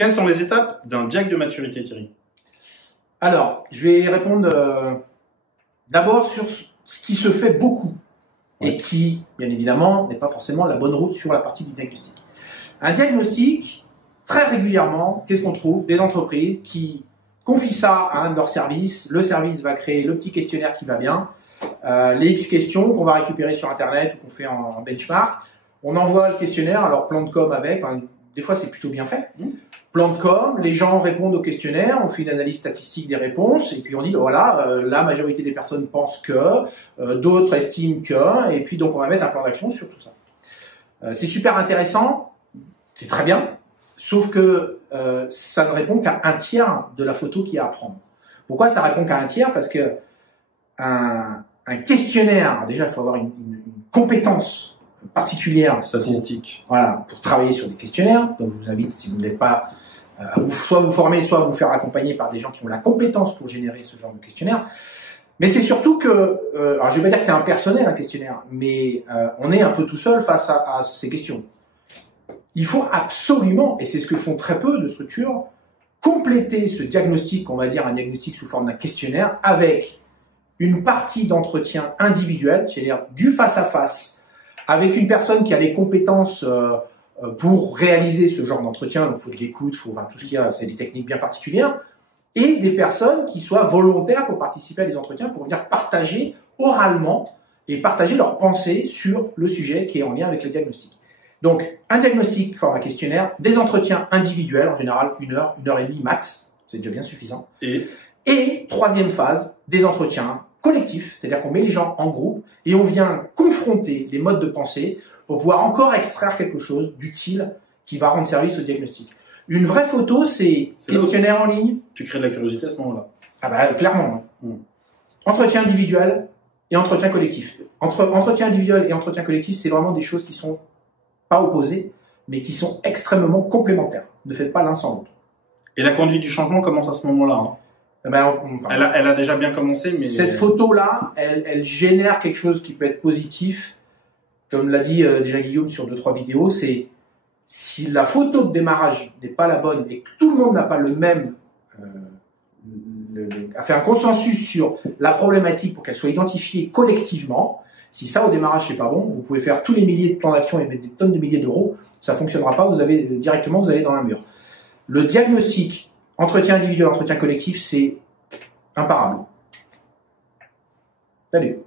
Quelles sont les étapes d'un diag de maturité, Thierry? Alors, je vais répondre d'abord sur ce qui se fait beaucoup et qui, bien évidemment, n'est pas forcément la bonne route sur la partie du diagnostic. Un diagnostic, très régulièrement, qu'est-ce qu'on trouve? Des entreprises qui confient ça à un de leurs services, le service va créer le petit questionnaire qui va bien, les X questions qu'on va récupérer sur Internet ou qu'on fait en benchmark, on envoie le questionnaire, alors plan de com avec, des fois c'est plutôt bien fait. Plan de com, les gens répondent au questionnaire, on fait une analyse statistique des réponses, et puis on dit, ben voilà, la majorité des personnes pensent que, d'autres estiment que, et puis donc on va mettre un plan d'action sur tout ça. C'est super intéressant, c'est très bien, sauf que ça ne répond qu'à un tiers de la photo qu'il y a à prendre. Pourquoi ça répond qu'à un tiers? Parce que un questionnaire, déjà il faut avoir une compétence particulière Statistique. pour travailler sur des questionnaires. Donc je vous invite, si vous ne l'êtes pas, à soit vous former, soit vous faire accompagner par des gens qui ont la compétence pour générer ce genre de questionnaire. Mais c'est surtout que, alors je vais pas dire que c'est impersonnel un questionnaire, mais on est un peu tout seul face à ces questions. Il faut absolument, et c'est ce que font très peu de structures, compléter ce diagnostic, on va dire un diagnostic sous forme d'un questionnaire, avec une partie d'entretien individuel, c'est-à-dire du face-à-face, avec une personne qui a les compétences pour réaliser ce genre d'entretien, donc il faut de l'écoute, tout ce qu'il y a, c'est des techniques bien particulières, et des personnes qui soient volontaires pour participer à des entretiens, pour venir partager oralement et partager leurs pensées sur le sujet qui est en lien avec le diagnostic. Donc, un diagnostic format questionnaire, des entretiens individuels, en général 1 heure, 1 heure et demie max, c'est déjà bien suffisant. Et troisième phase, des entretiens collectifs, c'est-à-dire qu'on met les gens en groupe et on vient confronter les modes de pensée pour pouvoir encore extraire quelque chose d'utile qui va rendre service au diagnostic. Une vraie photo, c'est questionnaire en ligne. Tu crées de la curiosité à ce moment-là. Ah bah clairement. Entretien individuel et entretien collectif. Entretien individuel et entretien collectif, c'est vraiment des choses qui sont pas opposées, mais qui sont extrêmement complémentaires. Ne faites pas l'un sans l'autre. Et la conduite du changement commence à ce moment-là. Elle a déjà bien commencé, mais... Cette photo-là, elle génère quelque chose qui peut être positif. Comme l'a dit déjà Guillaume sur 2-3 vidéos, c'est si la photo de démarrage n'est pas la bonne et que tout le monde n'a pas le même... a fait un consensus sur la problématique pour qu'elle soit identifiée collectivement, si ça au démarrage c'est pas bon, vous pouvez faire tous les milliers de plans d'action et mettre des tonnes de milliers d'euros, ça fonctionnera pas, vous allez dans un mur. Le diagnostic entretien individuel, entretien collectif, c'est imparable. Salut.